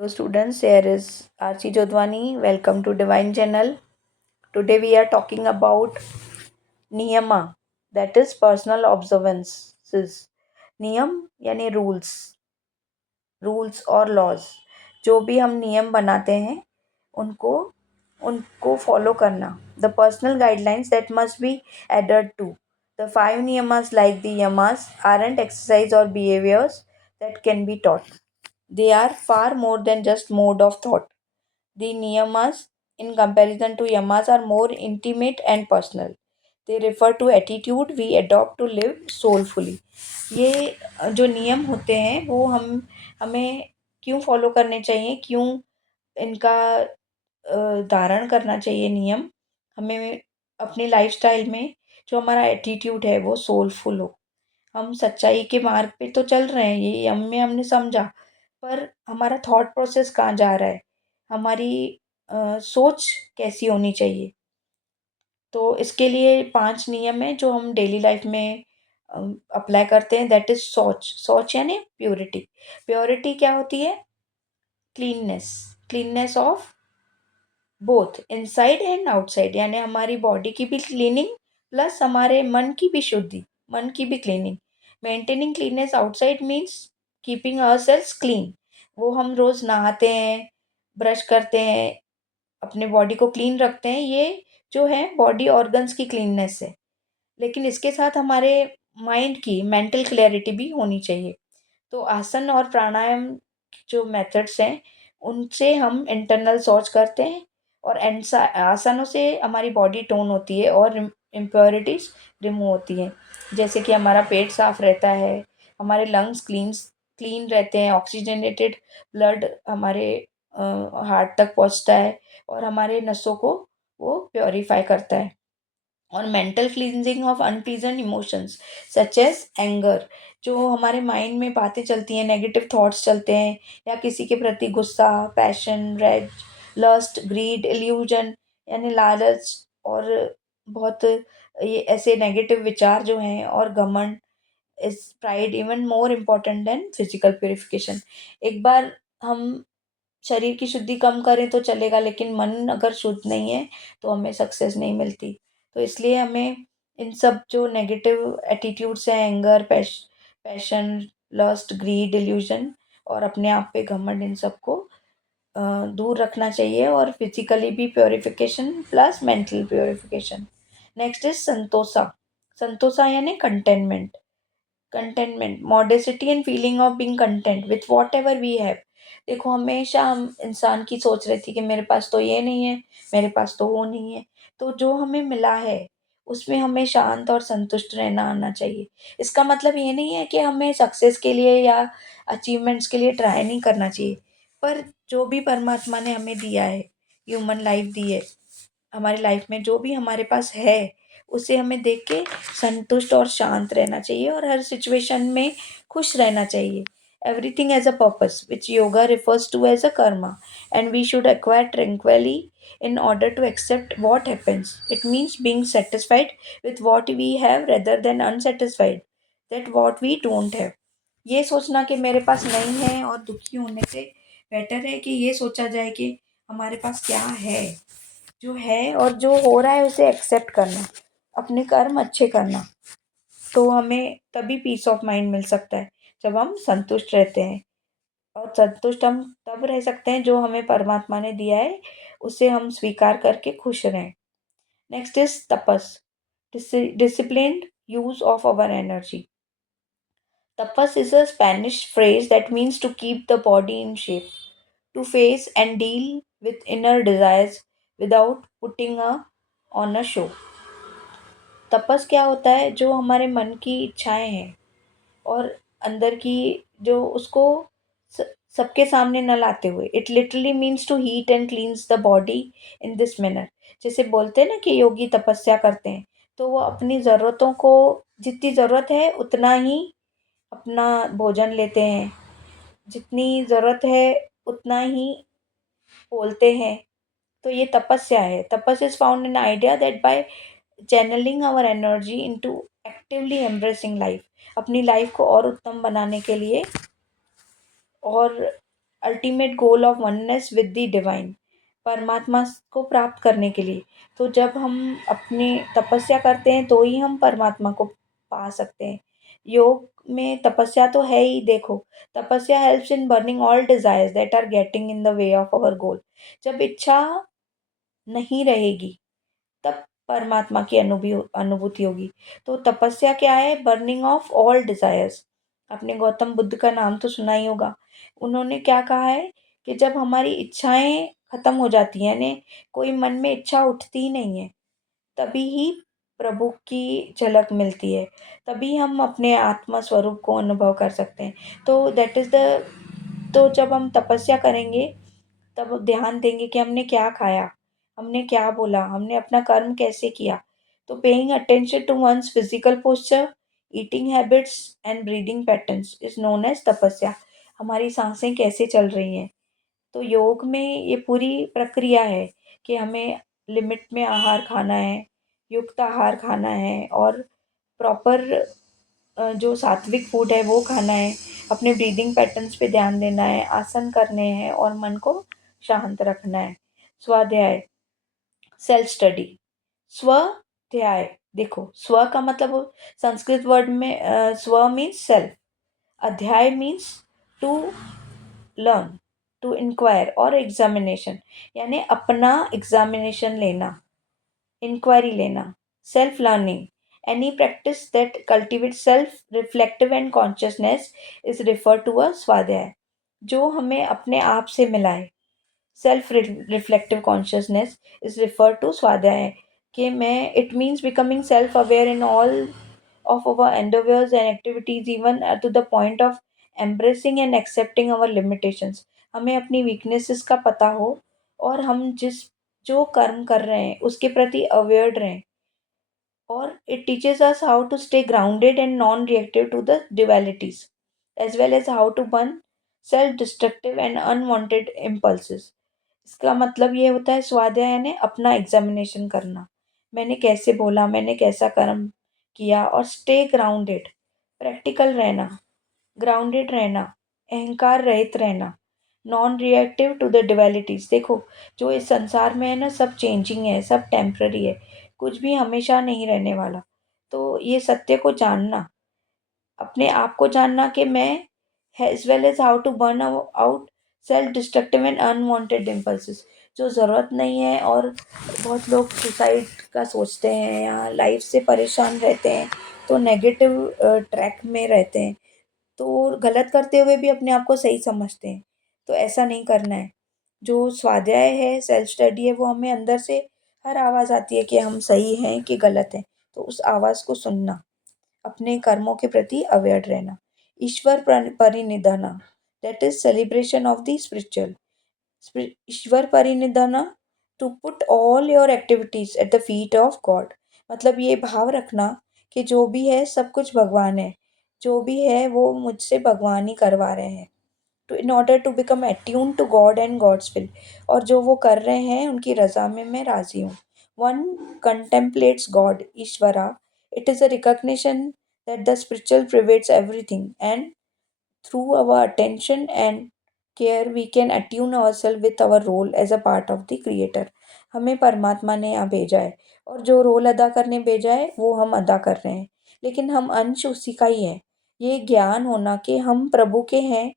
Hello students, here is Archie Jodhwani. Welcome to Divine Channel. Today we are talking about Niyama, that is personal observances. नियम यानी rules और laws. जो भी हम नियम बनाते हैं उनको उनको फॉलो करना. The personal guidelines that must be adhered to. The 5 niyamas like the yamas aren't exercise or behaviors that can be taught. They are far more than just mode of thought. The niyamas, in comparison to yamas, are more intimate and personal. They refer to attitude we adopt to live soulfully. ये जो नियम होते हैं वो हमें क्यों follow करने चाहिए, क्यों इनका धारण करना चाहिए नियम. हमें अपनी लाइफस्टाइल में जो हमारा एटीट्यूड है वो सोलफुल हो. हम सच्चाई के मार्ग पे तो चल रहे हैं, ये हमने समझा, पर हमारा थॉट प्रोसेस कहाँ जा रहा है, हमारी सोच कैसी होनी चाहिए. तो इसके लिए 5 नियम हैं जो हम डेली लाइफ में अप्लाई करते हैं. दैट इज सोच यानी प्योरिटी. प्योरिटी क्या होती है? Cleanness. Cleanness of both inside and outside, यानी हमारी बॉडी की भी क्लीनिंग प्लस हमारे मन की भी शुद्धि, मन की भी cleaning. Maintaining cleanness outside means keeping ourselves clean. वो हम रोज़ नहाते हैं, ब्रश करते हैं, अपने बॉडी को क्लीन रखते हैं. ये जो है बॉडी ऑर्गन्स की क्लीननेस है. लेकिन इसके साथ हमारे माइंड की मेंटल क्लैरिटी भी होनी चाहिए. तो आसन और प्राणायाम जो मेथड्स हैं उनसे हम इंटरनल सोच करते हैं और आसनों से हमारी बॉडी टोन होती है और इम्प्योरिटीज रिमूव होती हैं. जैसे कि हमारा पेट साफ रहता है, हमारे लंग्स क्लीन रहते हैं, ऑक्सीजनेटेड ब्लड हमारे हार्ट तक पहुंचता है और हमारे नसों को वो प्योरीफाई करता है. और mental cleansing of unpleasant emotions such as anger. जो हमारे माइंड में बातें चलती हैं, नेगेटिव थॉट्स चलते हैं, या किसी के प्रति गुस्सा, passion, rage, lust, greed, illusion यानी लालच, और बहुत ये ऐसे नेगेटिव विचार जो हैं, और घमंड, is pride even more important then physical purification. एक बार हम शरीर की शुद्धि कम करें तो चलेगा, लेकिन मन अगर शुद्ध नहीं है तो हमें सक्सेस नहीं मिलती. तो इसलिए हमें इन सब जो नेगेटिव एटीट्यूड्स हैं, anger, passion, lust, greed, delusion और अपने आप पे घमंड, इन सबको दूर रखना चाहिए. और फिजिकली भी purification plus mental purification. Next is santosha. Santosha यानी containment. Modesty and feeling of being content with whatever we have. देखो, हमेशा हम इंसान की सोच रहती कि मेरे पास तो ये नहीं है, मेरे पास तो वो नहीं है. तो जो हमें मिला है उसमें हमें शांत और संतुष्ट रहना आना चाहिए. इसका मतलब ये नहीं है कि हमें सक्सेस के लिए या अचीवमेंट्स के लिए ट्राई नहीं करना चाहिए, पर जो भी परमात्मा ने हमें दिया है, ह्यूमन लाइफ दी है, हमारी लाइफ में जो भी हमारे पास है उसे हमें देख के संतुष्ट और शांत रहना चाहिए और हर सिचुएशन में खुश रहना चाहिए. Everything as a purpose which yoga refers to as a karma, and we should acquire tranquilly in order to accept what happens. It means being satisfied with what we have rather than unsatisfied that what we don't have. ये सोचना कि मेरे पास नहीं है और दुखी होने से बेटर है कि ये सोचा जाए कि हमारे पास क्या है, जो है और जो हो रहा है उसे एक्सेप्ट करना, अपने कर्म अच्छे करना. तो हमें तभी पीस ऑफ माइंड मिल सकता है जब हम संतुष्ट रहते हैं. और संतुष्ट हम तब रह सकते हैं जो हमें परमात्मा ने दिया है उसे हम स्वीकार करके खुश रहें. Next is tapas. Disciplined use of our energy. Tapas is a Spanish phrase that means to keep the body in shape, to face and deal with inner desires without putting on a show. तपस क्या होता है? जो हमारे मन की इच्छाएं हैं और अंदर की, जो उसको स- सबके सामने न लाते हुए. It literally means to heat and cleanse the body in this manner. जैसे बोलते हैं ना कि योगी तपस्या करते हैं, तो वो अपनी ज़रूरतों को, जितनी ज़रूरत है उतना ही अपना भोजन लेते हैं, जितनी ज़रूरत है उतना ही बोलते हैं. तो ये तपस्या है. Tapas is found in idea that by channeling our energy into actively embracing life. अपनी लाइफ को और उत्तम बनाने के लिए और ultimate goal of oneness with the divine, परमात्मा को प्राप्त करने के लिए। तो जब हम अपनी तपस्या करते हैं तो ही हम परमात्मा को पा सकते हैं। योग में तपस्या तो है ही। देखो, तपस्या helps in burning all desires that are getting in the way of our goal. जब इच्छा नहीं रहेगी तब परमात्मा की अनुभूति होगी। तो तपस्या क्या है? Burning of all desires. आपने गौतम बुद्ध का नाम तो सुना ही होगा। उन्होंने क्या कहा है कि जब हमारी इच्छाएं खत्म हो जाती हैं, यानी कोई मन में इच्छा उठती ही नहीं है, तभी ही प्रभु की झलक मिलती है, तभी हम अपने आत्मा स्वरूप को अनुभव कर सकते हैं। तो दैट इज द तो जब हम तपस्या करेंगे तब ध्यान देंगे कि हमने क्या खाया, हमने क्या बोला, हमने अपना कर्म कैसे किया। तो paying attention to one's physical posture, eating habits and breathing patterns is known as तपस्या। हमारी सांसें कैसे चल रही हैं। तो योग में ये पूरी प्रक्रिया है कि हमें लिमिट में आहार खाना है, युक्त आहार खाना है, और प्रॉपर जो सात्विक फूड है वो खाना है, अपने ब्रीदिंग पैटर्न्स पे ध्यान देना है, आसन करने हैं और मन को शांत रखना है। स्वाध्याय, सेल्फ स्टडी। स्वाध्याय, देखो स्व का मतलब संस्कृत वर्ड में स्व मीन्स सेल्फ, अध्याय means to learn, to inquire और एग्जामिनेशन, यानी अपना एग्जामिनेशन लेना, इंक्वायरी लेना, self learning. Any practice that cultivate self reflective and consciousness is refer to a स्वाध्याय। जो हमें अपने आप से मिलाए, self reflective consciousness is refer to स्वाध्याय। कि मैं, it means becoming self aware in all of our endeavors and activities, even to the point of embracing and accepting our limitations। हमें अपनी weaknesses का पता हो और हम जो कर्म कर रहे हैं उसके प्रति अवेयर रहें। और it teaches us how to stay grounded and non-reactive to the dualities, as well as how to burn self-destructive and unwanted impulses। इसका मतलब ये होता है, स्वाध्याय यानी अपना एग्जामिनेशन करना। मैंने कैसे बोला, मैंने कैसा कर्म किया, और स्टे ग्राउंडेड, प्रैक्टिकल रहना, ग्राउंडेड रहना, अहंकार रहित रहना, नॉन रिएक्टिव टू द डिवेलिटीज। देखो, जो इस संसार में है ना, सब चेंजिंग है, सब टेम्पररी है, कुछ भी हमेशा नहीं रहने वाला। तो ये सत्य को जानना, अपने आप को जानना कि मैं, as well as how to burn out self destructive and unwanted impulses. जो ज़रूरत नहीं है, और बहुत लोग सुसाइड का सोचते हैं या लाइफ से परेशान रहते हैं, तो नेगेटिव ट्रैक में रहते हैं, तो गलत करते हुए भी अपने आप को सही समझते हैं। तो ऐसा नहीं करना है। जो स्वाध्याय है, सेल्फ स्टडी है, वो हमें अंदर से हर आवाज़ आती है कि हम सही हैं कि गलत हैं, तो उस आवाज़ को सुनना, अपने कर्मों के प्रति अवेयर रहना। Ishwar pranidhana, that is celebration of the spiritual. Ishwar pranidhana, to put all your activities at the feet of God. मतलब ये भाव रखना कि जो भी है सब कुछ भगवान है, जो भी है वो मुझसे भगवान ही करवा रहे हैं। To in order to become attune to God and God's will, और जो वो कर रहे हैं उनकी रजा में मैं राजी हूँ। One contemplates God Ishvara, it is a recognition that the spiritual pervades everything, and through our attention and care we can attune ourselves with our role as a part of the creator। हमें परमात्मा ने यहाँ भेजा है, और जो role अदा करने भेजा है वो हम अदा कर रहे हैं, लेकिन हम अंश उसी का ही है। ये ज्ञान होना कि हम प्रभु के हैं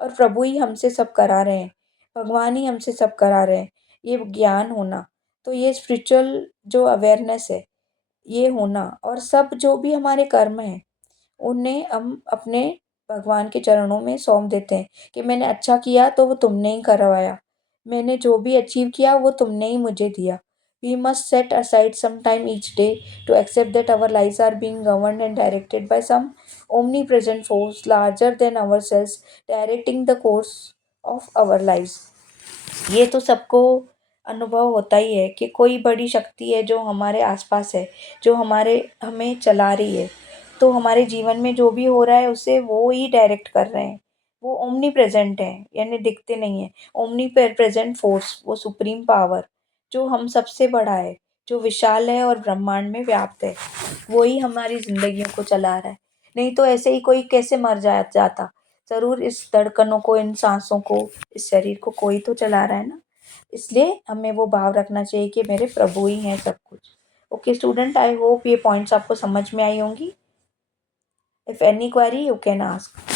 और प्रभु ही हमसे सब करा रहे हैं, भगवान ही हमसे सब करा रहे हैं, ये ज्ञान होना। तो ये स्पिरिचुअल जो अवेयरनेस है, ये होना, और सब जो भी हमारे कर्म हैं उन्हें हम अपने भगवान के चरणों में सौंप देते हैं कि मैंने अच्छा किया तो वो तुमने ही करवाया, मैंने जो भी अचीव किया वो तुमने ही मुझे दिया। We must set aside some time each day to accept that our lives are being governed and directed by some omnipresent force larger than our selves, directing the course of our lives. ये तो सबको अनुभव होता ही है कि कोई बड़ी शक्ति है जो हमारे आसपास है, जो हमें चला रही है। तो हमारे जीवन में जो भी हो रहा है उसे वो ही डायरेक्ट कर रहे हैं। वो ओमनी प्रेजेंट है, यानी दिखते नहीं है। ओमनी प्रेजेंट फोर्स, वो सुप्रीम पावर जो हम सबसे बड़ा है, जो विशाल है और ब्रह्मांड में व्याप्त है, वो ही हमारी जिंदगियों को चला रहा है। नहीं तो ऐसे ही कोई कैसे मर जाता। ज़रूर इस धड़कनों को, इन सांसों को, इस शरीर को कोई तो चला रहा है ना, इसलिए हमें वो भाव रखना चाहिए कि मेरे प्रभु ही हैं सब कुछ। ओके स्टूडेंट, आई होप ये पॉइंट्स आपको समझ में आई होंगी। If any query you can ask.